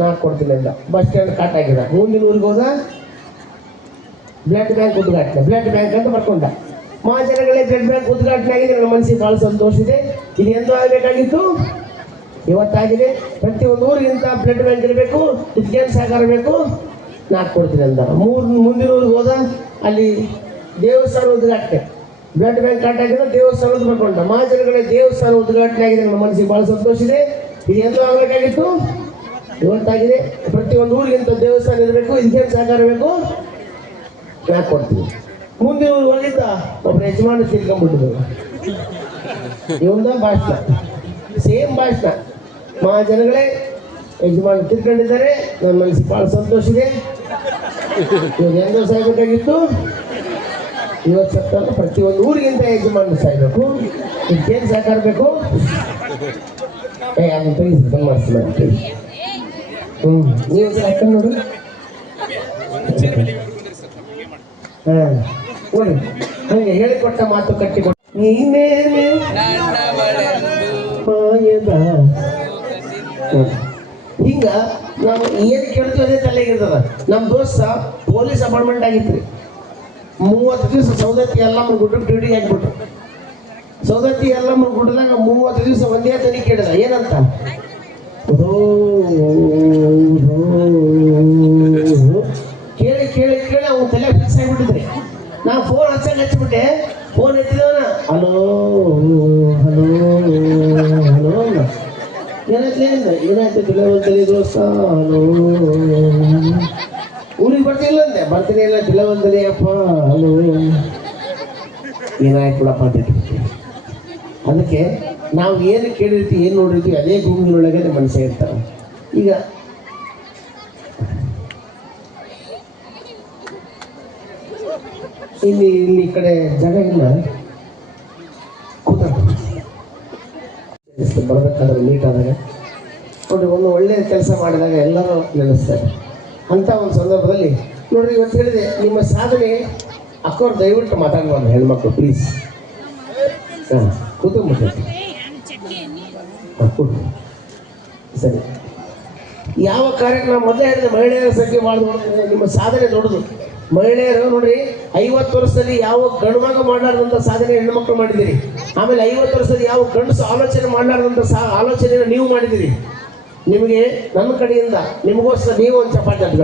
ನಾ ಕೊಡ್ತೀನಿ ಅಂತ. ಬಸ್ ಸ್ಟ್ಯಾಂಡ್ ಕಾಟ್ ಆಗಿದ. ಮುಂದಿನ ಊರಿಗೆ ಹೋದ ಬ್ಲಡ್ ಬ್ಯಾಂಕ್ ಉದ್ಘಾಟನೆ. ಬ್ಲಡ್ ಬ್ಯಾಂಕ್ ಅಂತ ಬರ್ಕೊಂಡ. ಮಹಾಜನಗಳೇ ಬ್ಲಡ್ ಬ್ಯಾಂಕ್ ಉದ್ಘಾಟನೆ ಆಗಿದೆ. ನನ್ನ ಮನಸ್ಸಿಗೆ ಭಾಳ ಸಂತೋಷ ಇದೆ ಇದು ಎಂದು ಆಗಬೇಕಾಗಿತ್ತು. ಇವತ್ತಾಗಿದೆ. ಪ್ರತಿ ಒಂದು ಊರಿಗಿಂತ ಬ್ಲಡ್ ಬ್ಯಾಂಕ್ ಇರಬೇಕು. ಇದಕ್ಕೇನು ಸಹಕಾರ ಬೇಕು ನಾಲ್ಕು ಕೊಡ್ತೀನಿ ಅಂತ ಮೂರು ಮುಂದಿನ ಊರಿಗೆ ಹೋದ. ಅಲ್ಲಿ ದೇವಸ್ಥಾನ ಉದ್ಘಾಟನೆ. ಬ್ಲಡ್ ಬ್ಯಾಂಕ್ ಕಾಟ್ ಆಗಿದೆ ದೇವಸ್ಥಾನ ಬರ್ಕೊಂಡ. ಮಹಾಜನಗಳೇ ದೇವಸ್ಥಾನ ಉದ್ಘಾಟನೆ ಆಗಿದೆ. ನನ್ನ ಮನಸ್ಸಿಗೆ ಭಾಳ ಸಂತೋಷ ಇದೆ ಇದು ಎಂದು ಆಗಬೇಕಾಗಿತ್ತು. ಇವತ್ತಾಗಿದೆ. ಪ್ರತಿಯೊಂದು ಊರಿಗಿಂತ ದೇವಸ್ಥಾನ ಇರಬೇಕು. ಇದಕ್ಕೇನು ಸಹಕಾರ ಬೇಕು ಯಾಕೆ ಕೊಡ್ತೀವಿ. ಮುಂದೆ ಇವ್ರು ಒಳಗಿದ್ದ ಒಬ್ಬ ಯಜಮಾನ ತಿಳ್ಕೊಂಡ್ಬಿಟ್ಟಿದ್ರು ಇವಂದ ಭಾಷಣ. ಸೇಮ್ ಭಾಷಣ. ಮಹಾಜನಗಳೇ ಯಜಮಾನ ತಿಳ್ಕೊಂಡಿದ್ದಾರೆ ನನ್ನ ಮನಸ್ಸಿಗೆ ಭಾಳ ಸಂತೋಷ ಇದೆ. ಇವಾಗ ಎಂದೋ ಸಾಯ್ಬೇಕಾಗಿತ್ತು. ಇವತ್ತು ಸಪ್ತಾಹ ಪ್ರತಿಯೊಂದು ಊರಿಗಿಂತ ಯಜಮಾನ ಸಾಯ್ಬೇಕು. ಇದಕ್ಕೇನು ಸಹಕಾರ ಬೇಕು? ಏ, ಅದನ್ನ ತೆಗಿಸಿ, ಬಂದ್ ಮಾಡಿಸ್ತೀನಿ ಹ್ಞೂ ನೀವು ಹಾಕೊಂಡು ನೋಡು. ಹಂಗೆ ಹೇಳಿಕೊಟ್ಟ ಮಾತು ಕಟ್ಟಿಕೊಟ್ಟ ಹ್ಮ್. ಹಿಂಗ ನಾವು ಏನು ಕೇಳ್ತೀವಿ ಅದೇ ತಲೆಗಿರ್ತದ. ನಮ್ಮ ದೋಸ್ತ ಪೊಲೀಸ್ ಅಪಾಯಿಂಟ್ಮೆಂಟ್ ಆಗಿತ್ರಿ. ರೀ ಮೂವತ್ತು ದಿವಸ ಸೌದತ್ತಿ ಎಲ್ಲಮ್ಮ ಗುಡ್ಡಕ್ಕೆ ಡ್ಯೂಟಿ ಹಾಕ್ಬಿಟ್ರು ಸೌದತ್ತಿ ಎಲ್ಲ ಗುಡ್ಡದಾಗ ಮೂವತ್ತು ದಿವಸ ಒಂದೇ ತನಿ ಕೇಳಿದ ಏನಂತ. ಕೇಳಿ ಕೇಳಿ ಕೇಳಿ ಅವ್ನು ತಲೆ ನಾ ಫೋನ್ ಹಚ್ಚಂಗ ಹಚ್ಬಿಟ್ಟೆ ಫೋನ್ ಎತ್ತಿದವನ ಹಲೋ ಹಲೋ ಹಲೋ ಅಂದ. ಏನಾಯ್ತು ಏನಾಯ್ತು ಬಿಲವಂತಲಿ ದೋಸ್ತ ಹಲೋ. ಊರಿಗೆ ಬರ್ತಿಲ್ಲ ಅಂದೆ ಬರ್ತೀನಿ ಇಲ್ಲ ಬಿಲವಂತಲಿ ಅಪ್ಪ, ಹಲೋ. ಏನಾಯ್ತು ಬಿಡಪ್ಪ ಅಂತ. ಅದಕ್ಕೆ ನಾವು ಏನು ಕೇಳಿರ್ತೀವಿ, ಏನು ನೋಡಿರ್ತೀವಿ, ಅದೇ ಗುಂಗಿನೊಳಗೆ ನಮ್ಮ ಮನಸ್ಸೇ ಇರ್ತಾರೆ ಈಗ ಇಲ್ಲಿ ಇಲ್ಲಿ ಕಡೆ ಜಾಗ ಇಲ್ಲ. ಬರಬೇಕಾದ್ರೆ ಮೀಟ್ ಆದಾಗ. ನೋಡಿ, ಒಂದು ಒಳ್ಳೆಯ ಕೆಲಸ ಮಾಡಿದಾಗ ಎಲ್ಲರೂ ನೆನೆಸ್ತಾರೆ. ಅಂಥ ಒಂದು ಸಂದರ್ಭದಲ್ಲಿ ನೋಡ್ರಿ, ಇವತ್ತು ಹೇಳಿದೆ, ನಿಮ್ಮ ಸಾಧನೆ ಅಕ್ಕವ್ರು ದಯವಿಟ್ಟು ಮಾತಾಡಬಾರ್ದು ಹೆಣ್ಮಕ್ಳು ಪ್ಲೀಸ್ ಹಾಂ, ಕೂತು ಕೂತು. ಸರಿ. ಯಾವ ಕಾರ್ಯಕ್ರಮ ಮೊದಲೇ ಹೇಳಿದ್ರೆ ಮಹಿಳೆಯರ ಸಂಖ್ಯೆ ಮಾಡಿದ್ರೆ ನಿಮ್ಮ ಸಾಧನೆ ದೊಡ್ಡದು. ಮಹಿಳೆಯರು ನೋಡ್ರಿ, ಐವತ್ತು ವರ್ಷದಲ್ಲಿ ಯಾವ ಗಂಡುಮಗ ಮಾಡಲಾರ್ದಂಥ ಸಾಧನೆ ಹೆಣ್ಣುಮಕ್ಳು ಮಾಡಿದಿರಿ ಆಮೇಲೆ ಐವತ್ತು ವರ್ಷದಲ್ಲಿ ಯಾವ ಗಂಡಸು ಆಲೋಚನೆ ಮಾಡಲಾರ್ದಂಥ ಸಾ ಆಲೋಚನೆಯನ್ನು ನೀವು ಮಾಡಿದಿರಿ ನಿಮಗೆ ನಮ್ಮ ಕಡೆಯಿಂದ, ನಿಮಗೋಸ್ಕರ ನೀವು ಒಂದು ಚಪಾತಿ ಅಂತ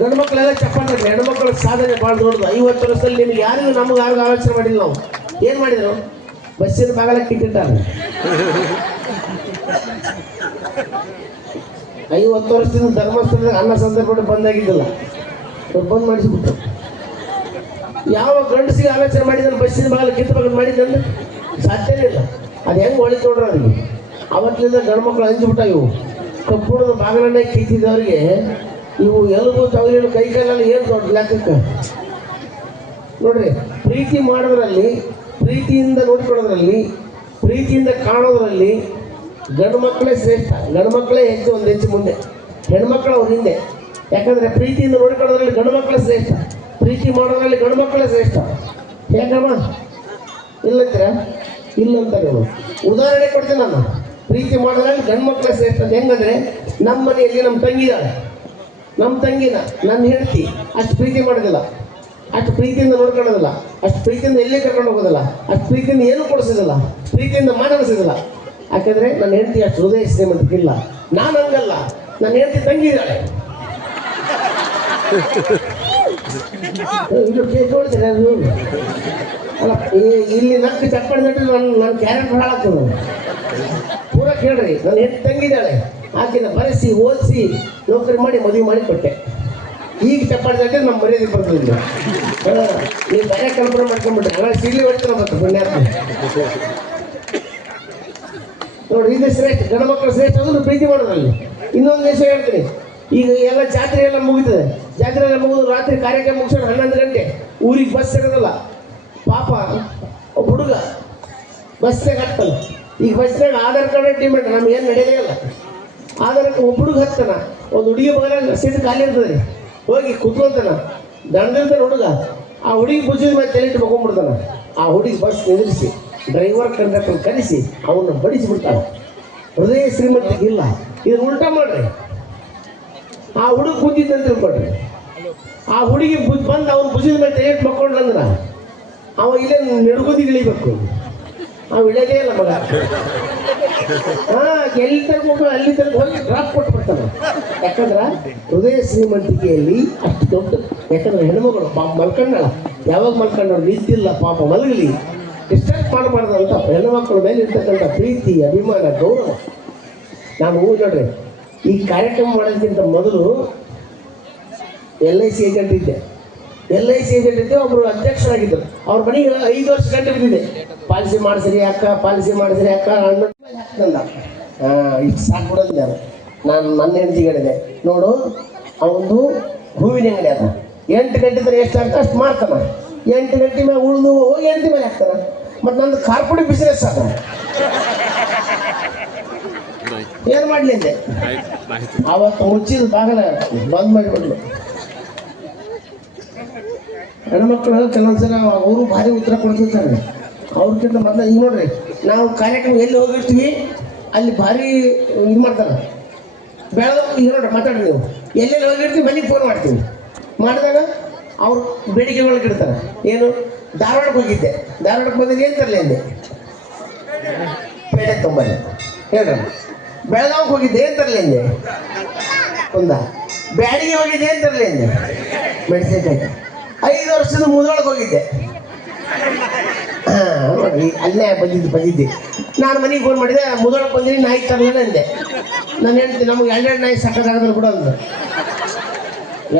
ಗಂಡು ಮಕ್ಕಳೆಲ್ಲ ಚಪಾತಿ ಹೆಣ್ಣು ಹೆಣ್ಮಕ್ಳ ಸಾಧನೆ ಭಾಳ ದೊಡ್ಡದು. ಐವತ್ತು ವರ್ಷದಲ್ಲಿ ನಿಮ್ಗೆ ಯಾರಿಗೂ ನಮ್ಗೆ ಯಾರಿಗೂ ಆಲೋಚನೆ ಮಾಡಿಲ್ಲ ನಾವು. ಏನು ಮಾಡಿದ್ರು? ಬಸ್ಸಿನ ಬಾಗಲಕ್ಕೆ ಇಟ್ಟಿದ್ದಾರೆ ಐವತ್ತು ವರ್ಷದಿಂದ ಧರ್ಮಸ್ಥಳದಾಗ ಅನ್ನ ಸಂದರ್ಭ ಬಂದಾಗಿದ್ದಿಲ್ಲ. ಅವ್ರು ಮಾಡಿಸ್ಬಿಟ್ಟು ಯಾವ ಗಂಡಸಿಗೆ ಆಲೋಚನೆ ಮಾಡಿದ್ರೆ ಬಸ್ಸಿನ ಬಾಗಿಲು ಕಿತ್ತಬೇಕು ಮಾಡಿದ್ದಂದ್ರೆ ಸಾಧ್ಯನೇ ಇಲ್ಲ. ಅದು ಹೆಂಗೆ ಒಳಿತ ನೋಡ್ರಿ ಅವ್ರಿಗೆ ಅವತ್ತಿನಿಂದ ಗಂಡು ಮಕ್ಕಳು ಅಂಜ್ಬಿಟ್ಟ ಇವು. ಕಬ್ಬುಣದ ಬಾಗಿಲನ್ನೇ ಕಿತ್ತಿದವ್ರಿಗೆ ಇವು ಎಲುಬು ತವಲಿನ ಕೈ ಕಾಲೆಲ್ಲ ಏನು ದೊಡ್ಡ ಲೆಕ್ಕಕ್ಕೆ? ನೋಡ್ರಿ, ಪ್ರೀತಿ ಮಾಡೋದ್ರಲ್ಲಿ, ಪ್ರೀತಿಯಿಂದ ನೋಡ್ಕೊಳ್ಳೋದ್ರಲ್ಲಿ, ಪ್ರೀತಿಯಿಂದ ಕಾಣೋದ್ರಲ್ಲಿ ಗಂಡು ಮಕ್ಕಳೇ ಶ್ರೇಷ್ಠ. ಗಂಡು ಮಕ್ಕಳೇ ಹೆಚ್ಚು, ಒಂದು ಹೆಚ್ಚು ಮುಂದೆ. ಹೆಣ್ಮಕ್ಳು ಅವ್ರ ಹಿಂದೆ. ಯಾಕಂದ್ರೆ ಪ್ರೀತಿಯಿಂದ ನೋಡಿಕೊಳ್ಳೋದ್ರಲ್ಲಿ ಗಂಡು ಮಕ್ಕಳೇ ಶ್ರೇಷ್ಠ. ಪ್ರೀತಿ ಮಾಡೋದ್ರಲ್ಲಿ ಗಂಡು ಮಕ್ಕಳೇ ಶ್ರೇಷ್ಠ. ಯಾಕಮ್ಮ ಇಲ್ಲಂತೀರ? ಇಲ್ಲಂತ ನೀವು ಉದಾಹರಣೆ ಕೊಡ್ತೀನಿ ನಾನು. ಪ್ರೀತಿ ಮಾಡೋದ್ರಲ್ಲಿ ಗಂಡು ಮಕ್ಕಳೇ ಶ್ರೇಷ್ಠ ಅಂತ. ಹೆಂಗಂದ್ರೆ ನಮ್ಮ ಮನೆಯಲ್ಲಿ ನಮ್ಮ ತಂಗಿದಾಳೆ ನಮ್ಮ ತಂಗಿನ, ನನ್ನ ಹೆಂಡತಿ ಅಷ್ಟು ಪ್ರೀತಿ ಮಾಡೋದಿಲ್ಲ. ಅಷ್ಟು ಪ್ರೀತಿಯಿಂದ ನೋಡ್ಕೊಳ್ಳೋದಿಲ್ಲ. ಅಷ್ಟು ಪ್ರೀತಿಯಿಂದ ಎಲ್ಲೇ ಕರ್ಕೊಂಡು ಹೋಗೋದಿಲ್ಲ. ಅಷ್ಟು ಪ್ರೀತಿಯಿಂದ ಏನು ಕೊಡಿಸೋದಿಲ್ಲ. ಪ್ರೀತಿಯಿಂದ ಮಾತಾಡಿಸೋದಿಲ್ಲ. ಯಾಕಂದ್ರೆ ನನ್ನ ಹೆಂಡತಿ ಅಷ್ಟು ಹೃದಯ ಶ್ರೀಮಂತಿಲ್ಲ ನಾನು ಹಂಗಲ್ಲ ನನ್ನ ಹೆಂಡತಿ ತಂಗಿ ಇದ್ದಾಳೆ. ಇಲ್ಲಿ ನಕ್ಕಿ ಚಪ್ಪಡಿ ನಟ್ಟು ನನ್ನ ನನ್ನ ಕ್ಯಾರೆಕ್ಟರ್ ಹಾಳಾಗ್ತದೆ ಪೂರ ಕೇಳ್ರಿ ನನ್ನ ಹೆಂಡತಿ ತಂಗಿದ್ದಾಳೆ ಆಕಿನ ಬರೆಸಿ ಓದಿಸಿ ನೌಕರಿ ಮಾಡಿ ಮದುವೆ ಮಾಡಿ ಕೊಟ್ಟೆ ಈಗ ಚಪ್ಪಾಡಿ ತಟ್ಟೆ ನಮ್ಮ ಮರ್ಯಾದೆ ಬರ್ತದೆ ನೀವು ಬೇರೆ ಕಲ್ಪನೆ ಮಾಡ್ಕೊಂಡ್ಬಿಟ್ಟೆ ಅಲ್ಲ ಸಿಡ್ಲಿ ಹೊಡಿತಾರ ಮತ್ತೆ ಪುಣ್ಯಾತ್ಮ ನೋಡಿ ಇದು ಶ್ರೇಷ್ಠ ಗಂಡು ಮಕ್ಕಳು ಶ್ರೇಷ್ಠ ಅಂದ್ರೆ ಪ್ರೀತಿ ಮಾಡೋದ್ರಲ್ಲಿ ಇನ್ನೊಂದು ವಿಷಯ ಹೇಳ್ತೀನಿ ಈಗ ಎಲ್ಲ ಜಾತ್ರೆ ಎಲ್ಲ ಮುಗಿತದೆ. ಜಾತ್ರೆ ಮುಗಿದು ರಾತ್ರಿ ಕಾರ್ಯಕ್ರಮ ಮುಗಿಸೋಣ ಹನ್ನೊಂದು ಗಂಟೆ. ಊರಿಗೆ ಬಸ್ ಸಿಗೋದಲ್ಲ ಪಾಪ, ಒಬ್ಬ ಹುಡುಗ ಬಸ್ನಾಗ ಹತ್ತಲ್ಲ. ಈಗ ಬಸ್ನಾಗ ಆಧಾರ್ ಕಾರ್ಡ್ ಡಿಮ್ಯಾಂಡ್ ನಮ್ಗೆ ಏನು ನಡೆಯಲೇ ಇಲ್ಲ. ಆಧಾರ್ ಒಬ್ಬ ಹುಡುಗ ಹತ್ತನ. ಒಂದು ಹುಡುಗಿ ಬಗಲ ಸೀಟ್ ಖಾಲಿ ಇರ್ತದೆ. ಹೋಗಿ ಕುತ್ಕೊಂತಾನ. ದಂಡಿರ್ತಾನೆ ಹುಡುಗ ಆ ಹುಡುಗಿ ಬುಜ್ಜಿದ ಮೇಲೆ ತಲೆಟ್ಟು ಮಗೊಂಡ್ಬಿಡ್ತಾನ ಆ ಹುಡುಗಿ ಬಸ್ ನಿಲ್ಲಿಸಿ ಡ್ರೈವರ್ ಕಂಡಕ್ಟರ್ ಕಲಿಸಿ ಅವನ್ನ ಬಡಿಸಿಬಿಡ್ತಾನೆ ಹೃದಯ ಶ್ರೀಮಂತಿಗೆ ಇಲ್ಲ. ಇದನ್ನ ಉಲ್ಟಾ ಮಾಡ್ರಿ. ಆ ಹುಡುಗ ಕುಂತಿದ್ದಂತ ತಿಳ್ಕೊಡ್ರಿ ಆ ಹುಡುಗಿ ಬಂದು ಅವ್ನು ಭುಜದ ಮೇಲೆ ತೆಗೆಟ್ ಮಕ್ಕೊಂಡ್ರಂದ್ರ ಅವ ಇಲ್ಲೇ ನೆಡುಗುದಿಗೆ ಇಳಿಬೇಕು. ಅವ ಇಳಿಯೋದೇ ಇಲ್ಲ ಮಗ. ಹಾ, ಎಲ್ಲಿ ತನಕ ಅಲ್ಲಿ ತನಕ ಹೋಗಿ ಡ್ರಾಪ್ ಕೊಟ್ಟು ಬರ್ತಾನ ಯಾಕಂದ್ರ ಹೃದಯ ಶ್ರೀಮಂತಿಕೆಯಲ್ಲಿ ಅಷ್ಟು ದೊಡ್ಡ, ಯಾಕಂದ್ರೆ ಹೆಣ್ಮಗಳು ಪಾಪ ಮಲ್ಕೊಂಡಳ. ಯಾವಾಗ ಮಲ್ಕೊಂಡವ್ರು ನಿಂತಿಲ್ಲ ಪಾಪ ಮಲಗಲಿ. ಡಿಸ್ಟರ್ಬ್ ಮಾಡಬಾರ್ದಂತ ಅಂತ ಹೆಣ್ಮಕ್ಳ ಮೇಲೆ ಇರ್ತಕ್ಕಂಥ ಪ್ರೀತಿ, ಅಭಿಮಾನ, ಗೌರವ. ನಾನು ಹೋಗಿ ನೋಡ್ರಿ ಈ ಕಾರ್ಯಕ್ರಮ ಮಾಡೋದಕ್ಕಿಂತ ಮೊದಲು ಎಲ್ ಐ ಸಿ ಏಜೆಂಟ್ ಇದ್ದೆ. ಎಲ್ ಐ ಸಿ ಏಜೆಂಟ್ ಇದ್ದೆ, ಒಬ್ರು ಅಧ್ಯಕ್ಷರಾಗಿದ್ದರು. ಅವ್ರ ಮನೆಗೆ ಐದು ವರ್ಷ ಗಂಟೆ ಬಿದ್ದಿದೆ ಪಾಲಿಸಿ ಮಾಡಿಸ್ರಿ ಅಕ್ಕ, ಪಾಲಿಸಿ ಮಾಡಿಸ್ರಿ ಅಕ್ಕ ಹಾಂ ಇಷ್ಟು ಸಾಕು ಬಿಡೋದಿಲ್ಲ ನಾನು ನಾನು ನನ್ನ ಹೆಂಡತಿಗೆ ನೋಡು ಅವನು ಹೂವಿನ ಅಂಗಡಿ ಅದ. ಎಂಟು ಗಂಟೆ ತನಕ ಎಷ್ಟು ಆಗ್ತದೆ ಅಷ್ಟು ಮಾಡ್ತಾನ. ಎಂಟು ಗಂಟೆ ಮೇಲೆ ಉಳಿದು ಹೋಗಿ ಎಂಟು ಮೇಲೆ ಹಾಕ್ತಾನ. ಮತ್ತು ನಂದು ಕಾರ್ಪೊರೇಟ್ ಬಿಸ್ನೆಸ್ ಅದ. ಏನು ಮಾಡಲಿ ಅವತ್ತು ಮುಚ್ಚಿದ ಬಾಗಲ ಬಂದ್ ಮಾಡಿಬಿಡ್ಲು ಹೆಣ್ಮಕ್ಳು ಕೆಲವೊಂದ್ಸಲ ಅವರು ಭಾರಿ ಉತ್ತರ ಕೊಡ್ತಿರ್ತಾರೆ. ಅವ್ರಕ್ಕಿಂತ ಮೊದಲ ಈಗ ನೋಡ್ರಿ, ನಾವು ಕಾರ್ಯಕ್ರಮ ಎಲ್ಲಿ ಹೋಗಿರ್ತೀವಿ, ಅಲ್ಲಿ ಭಾರಿ ಇದು ಮಾಡ್ತಾರೆ. ಬೆಳೆದ ಈಗ ನೋಡ್ರಿ, ಮಾತಾಡ್ರಿ ನೀವು. ಎಲ್ಲೆಲ್ಲಿ ಹೋಗಿರ್ತೀವಿ, ಮನೆಗೆ ಫೋನ್ ಮಾಡ್ತೀವಿ. ಮಾಡಿದಾಗ ಅವ್ರು ಬೇಡಿಕೆ ಒಳಗೆ ಇಡ್ತಾರೆ. ಏನು? ಧಾರವಾಡಕ್ಕೆ ಹೋಗಿದ್ದೆ. ಧಾರವಾಡಕ್ಕೆ ಬಂದಾಗ ಏನು ತರಲಿ ಅಲ್ಲಿ ಪೇಟೆ ತೊಂಬಲ್ಲಿ. ಹೇಳ್ರಿ. ಬೆಳಗಾವಿಗೆ ಹೋಗಿದ್ದೆ ಏನು ತರಲಿ ಅಂದೆ. ಒಂದ? ಬ್ಯಾಡಿಗೆ ಹೋಗಿದ್ದೆ ಏನು ತರಲಿ ಅಂದೆ. ಮೆಣಸಿನ್ಕಾಯಿ ಐದು ವರ್ಷದ ಮುದೊಳಗೆ ಹೋಗಿದ್ದೆ. ಅಲ್ಲೇ ಬಂದಿದ್ದು, ಬಂದಿದ್ದೆ. ನಾನು ಮನೆಗೆ ಫೋನ್ ಮಾಡಿದೆ ಮುದೊಳಗೆ ಬಂದಿನಿ ನಾಯಿ ತರಲಿಲ್ಲ ಅಂದೆ. ನಾನು ಹೇಳ್ತೀನಿ ನಮ್ಗೆ ಎರಡೆರಡು ನಾಯಿ ಸಕ್ಕದಾಗದ್ರು ಕೂಡ ಅಂದ್ರು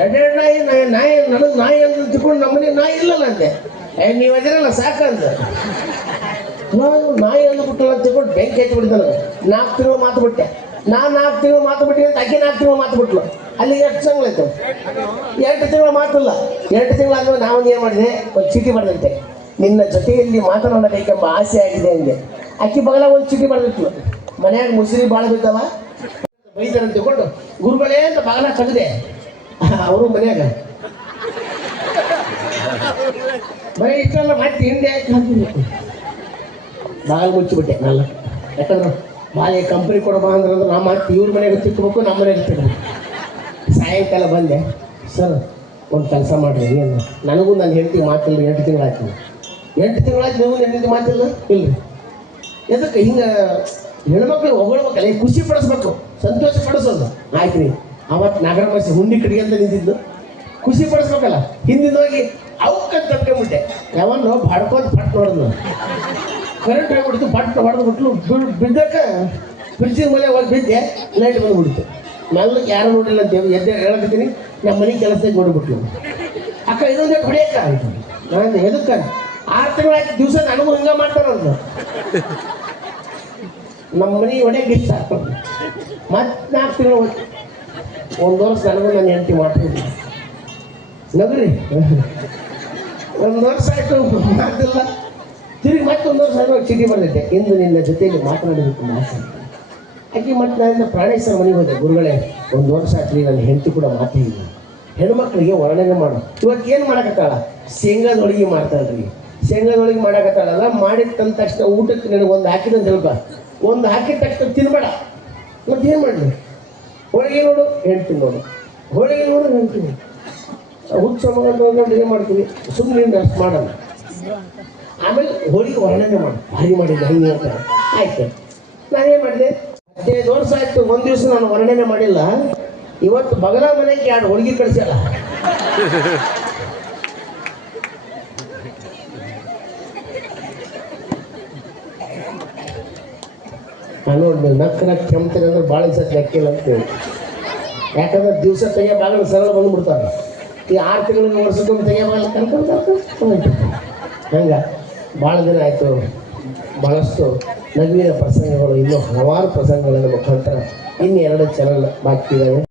ಎರಡೆರಡು ನಾಯಿ ನಾಯಿ ನಾಯಿ ನನಗೆ ನಾಯಿ ಅಂತ ತಿಳ್ಕೊಂಡು ನಮ್ಮನೆ ನಾಯಿ ಇಲ್ಲಲ್ಲ ಅಂದೆ. ನೀವು ಅದಿರಲ್ಲ ಸಾಕಂದ. ನಾನು ನಾಯಿ ಅಂದ್ಬಿಟ್ಟಲ್ಲ ಅಂತ ತಿಳ್ಕೊಂಡು ಬೆಂಕಿ ಹಚ್ಚಿ ಬಿಡಿದ ನನಗೆ ನಾಲ್ಕು ತಿಂಗಳು ಮಾತು ಬಿಟ್ಟೆ. ನಾನು ನಾಲ್ಕು ತಿಂಗಳು ಮಾತು ಬಿಟ್ಟೆ ಅಂತ ಅಕ್ಕಿ ನಾಲ್ಕು ತಿಂಗಳು ಮಾತು ಬಿಟ್ಲು. ಅಲ್ಲಿ ಎಷ್ಟು ತಿಂಗಳಾಯ್ತು. ಎಂಟು ತಿಂಗಳು ಮಾತಿಲ್ಲ. ಎಂಟು ತಿಂಗಳಾದ್ಮೇಲೆ ನಾವು ಏನು ಮಾಡಿದೆ? ಒಂದು ಚೀಟಿ ಬರೆದಂತೆ. ನಿನ್ನ ಜೊತೆಯಲ್ಲಿ ಮಾತನಾಡಬೇಕೆಂಬ ಆಸೆ ಆಗಿದೆ ಅಂದೆ. ಅಕ್ಕಿ ಬಗಲ ಒಂದು ಚೀಟಿ ಬರೆದಿಟ್ಲು. ಮನ್ಯಾಗ ಮುಸುರಿ ಭಾಳ ಬಿದ್ದಾವ. ಬೈತಾರೆ ತಿಳ್ಕೊಂಡು, ಗುರುಗಳೇ ಅಂತ ಬಗಲ ತೆಗೆದೆ ಅವರು ಮನೆಯಾಗ. ಬರೀ ಇಷ್ಟಲ್ಲ ಮತ್ತೆ ಹಿಂದೆ ಹಾಕಿದ್ವಿ ಬಾಗಿಲು ಮುಚ್ಚಿಬಿಟ್ಟೆ ನಾಲ್ಕು ಯಾಕಂದ್ರೆ ಬಾಳೆ ಕಂಪ್ನಿ ಕೊಡಬಾ ಅಂದ್ರೆ ನಾ ಮತ್ತೆ ಇವ್ರ ಮನೆಗೆ ತಿಕ್ಕಬೇಕು ನಮ್ಮ ಮನೆಗೆ ತಿಕ್ಕಬೇಕು ಸಾಯಂಕಾಲ ಬಂದೆ, ಸರ್, ಒಂದು ಕೆಲಸ ಮಾಡ್ರಿ, ಏನು? ನನಗೂ ನನ್ನ ಹೆಂಡತಿ ಮಾತಿಲ್ಲ, ಎಂಟು ತಿಂಗಳಾಯ್ತು ಎಂಟು ತಿಂಗಳಾಯ್ತು ನೀವು ಹೆಂಡತಿ ಮಾತಿಲ್ಲ? ಇಲ್ರಿ. ಎದಕ್ಕೆ ಹಿಂಗೆ ಹೆಣ್ಮಕ್ಳು ಹೊಗಳ್ಬೇಕಲ್ಲ ಖುಷಿ ಪಡಿಸ್ಬೇಕು, ಸಂತೋಷ ಪಡಿಸೋದು. ಆಯ್ತು ರೀ. ಅವತ್ತು ನಗರ ಬಸ್ ಹುಂಡಿ ಕಡೆಗೆ ಅಂತ ನಿಂತಿದ್ದು. ಖುಷಿ ಪಡಿಸ್ಬೇಕಲ್ಲ. ಹಿಂದಿನ ಹೋಗಿ ಅವಕ್ಕಂತ ತಪ್ಕೊಂಡ್ಬಿಟ್ಟೆ ಯಾವನ್ನೋ ಬಡ್ಕೊಂಡು ಪಟ್ ನೋಡಿದ್ನು ಕರೆಂಟ್ ಹೋಗ್ಬಿಡ್ತು ಪಟ್ ಹೊಡೆದು ಬಿಟ್ಲು ಬಿದ್ದಕ್ಕೆ ಫ್ರಿಜ್ಜಿನ ಮೇಲೆ ಹೋಗಿ ಬಿದ್ದೆ ಲೈಟ್ ಬಂದ್ಬಿಡ್ತು. ಮೆಲ್ಲಕ್ಕೆ ಯಾರು ನೋಡಿಲ್ಲ ಅಂತ ಎದ್ದೆ ಹೇಳಕತ್ತೀನಿ. ನಮ್ಮ ಮನೆ ಕೆಲಸಕ್ಕೆ ನೋಡ್ಬಿಟ್ಲು. ಅಕ್ಕ, ಇದೊಂದೇ ಹೊಡೆಯಕ್ಕ. ನಾನು ಎದಕ್ಕ? ಆರು ತಿಂಗಳಾಯ್ತು ದಿವಸ ನನಗೂ ಹಂಗ ಮಾಡ್ತಾರಂತ ನಮ್ಮ ಮನೆ ಹೊಡೆಯಕ್ಕೆ ಇಷ್ಟ ಮತ್ತೆ ನಾಲ್ಕು ತಿಂಗಳು ಒಂದು ವರ್ಷ ನನಗೂ ನನ್ನ ಹೆಂಡತಿ ಮಾಡ್ತೀನಿ ನಗ್ರಿ? ಒಂದು ವರ್ಷ ಆಯಿತು ತಿರುಗಿ ಮತ್ತೆ ಒಂದು ವರ್ಷ ಆದ್ಮೇಲೆ ಚೀಟಿ ಬರೆದಿದ್ದೆ. ಇಂದು ನಿನ್ನ ಜೊತೆಯಲ್ಲಿ ಮಾತನಾಡಬೇಕು ಮಾತು ಆಕೆ ಮತ್ತೆ ನಾನು ಪ್ರಾಣೇಶ್ವರ ಮನೆಗೆ ಹೋದೆ. ಗುರುಗಳೇ, ಒಂದು ವರ್ಷ ಆಗ್ಲಿ ನನ್ನ ಹೆಂಡತಿ ಕೂಡ ಮಾತೇ ಇಲ್ಲ. ಹೆಣ್ಮಕ್ಳಿಗೆ ವರ್ಣನೆ ಮಾಡು. ಇವತ್ತು ಏನು ಮಾಡಕತ್ತಾಳ? ಶೇಂಗಾದ ಹೋಳಿಗೆ ಮಾಡ್ತಾಳ್ರಿ. ಶೇಂಗಾದ ಹೋಳಿಗೆ ಮಾಡಕತ್ತಾಳಲ್ಲ ಮಾಡಿದ ತಂದ ತಕ್ಷಣ ಊಟಕ್ಕೆ ನನಗೆ ಒಂದು ಹಾಕಿದ ಸ್ವಲ್ಪ ಒಂದು ಹಾಕಿದ ತಕ್ಷಣ ತಿನ್ಬೇಡ. ಮತ್ತೆ ಏನು ಮಾಡಲಿ? ಹೋಳಿಗೆ ನೋಡು ಹೇಳ್ತೀನಿ ನೋಡು. ಹೋಳಿಗೆ ನೋಡು ಹೇಳ್ತೀನಿ ಹುಚ್ಚ ಮಗ ನೋಡ್ಕೊಂಡು ಏನು ಮಾಡ್ತೀವಿ ಸುಮ್ಮನೆ ಅಷ್ಟು ಮಾಡಲ್ಲ. ಆಮೇಲೆ ಹೋಳಿಗೆ ವರ್ಣನೆ ಮಾಡಿ. ಭಾರಿ ಮಾಡಿದ್ದೆ, ಹಂಗೆ ಅಂತ. ಆಯ್ತು. ನಾನೇನು ಮಾಡಿದೆ? ಹದಿನೈದು ವರ್ಷ ಆಯ್ತು, ಒಂದು ದಿವಸ ನಾನು ವರ್ಣನೆ ಮಾಡಿಲ್ಲ. ಇವತ್ತು ಬಗಲ ಮನೆಗೆ ಎರಡು ಹೋಳಿಗೆ ಕಳಿಸಲ್ಲ ನೋಡ್ಬೇಕು ನೋಡಿ ನಕ್ಕ ನಕ್ಕ ಕೆಮ್ತೀನಿ ಅಂದ್ರೆ ಭಾಳ ದಿವಸ ಲೆಕ್ಕಿಲ್ಲ ಅಂತ ಹೇಳಿ. ಯಾಕಂದ್ರೆ ದಿವಸ ತೆಗೆ ಸರಳ ಬಂದ್ಬಿಡ್ತಾರೆ. ಈ ಆರು ತಿಂಗಳಿಗೆ ವರ್ಷಕ್ಕೊಮ್ಮೆ ತೆಗೆ ಬಾಗಿಲು ಕರ್ಕೊಂಡು ಭಾಳ ದಿನ ಆಯಿತು. ಭಾಳಷ್ಟು ನಗುವಿನ ಪ್ರಸಂಗಗಳು, ಇನ್ನೂ ಹಲವಾರು ಪ್ರಸಂಗಗಳನ್ನು ಮುಖಾಂತರ ಇನ್ನು ಎರಡು ಚಾನಲ್ ಬಾಕಿದ್ದಾವೆ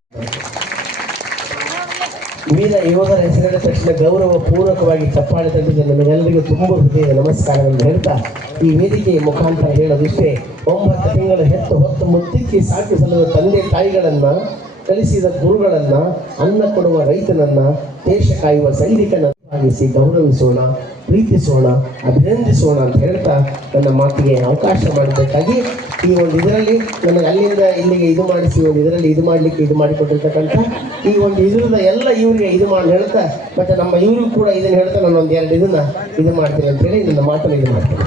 ವೀರ ಯೋಧರ ಹೆಸರಿನ ತಕ್ಷಣ ಗೌರವ ಪೂರ್ವಕವಾಗಿ ಚಪ್ಪಾಳೆ ತಂದಿದ್ದ ನಮಗೆಲ್ಲರಿಗೂ ತುಂಬ ಹೃದಯ ನಮಸ್ಕಾರಗಳನ್ನು ಹೇಳ್ತಾ ಈ ವೇದಿಕೆಯ ಮುಖಾಂತರ ಹೇಳೋದಿಷ್ಟೇ. ಒಂಬತ್ತು ತಿಂಗಳ ಹೆತ್ತು ಹೊತ್ತು ಮುತ್ತಿಕ್ಕಿ ಸಾಕಿ ತಂದೆ ತಾಯಿಗಳನ್ನ, ಕಲಿಸಿದ ಗುರುಗಳನ್ನ, ಅನ್ನ ಕೊಡುವ ರೈತನನ್ನ, ದೇಶ ಕಾಯುವ ಸೈನಿಕನ ಭಾಗಿಸಿ ಗೌರವಿಸೋಣ, ಪ್ರೀತಿಸೋಣ, ಅಭಿನಂದಿಸೋಣ ಅಂತ ಹೇಳ್ತಾ ನನ್ನ ಮಾತಿಗೆ ಅವಕಾಶ ಮಾಡಬೇಕಾಗಿ ಈ ಒಂದು ಇದರಲ್ಲಿ ನನಗೆ ಅಲ್ಲಿಂದ ಇಲ್ಲಿಗೆ ಇದು ಮಾಡಿಸಿ ಒಂದು ಇದರಲ್ಲಿ ಇದು ಮಾಡಲಿಕ್ಕೆ ಇದು ಮಾಡಿಕೊಟ್ಟಿರ್ತಕ್ಕಂಥ ಈ ಒಂದು ಇದರಿಂದ ಎಲ್ಲ ಇವರಿಗೆ ಇದು ಮಾಡಿ ಹೇಳ್ತಾ, ಮತ್ತೆ ನಮ್ಮ ಇವರು ಕೂಡ ಇದನ್ನು ಹೇಳ್ತಾ ನಾನು ಒಂದು ಎರಡು ಇದನ್ನ ಇದು ಮಾಡ್ತೀನಿ ಅಂತೇಳಿ ನನ್ನ ಮಾತನ್ನು ಇದು ಮಾಡ್ತೀನಿ.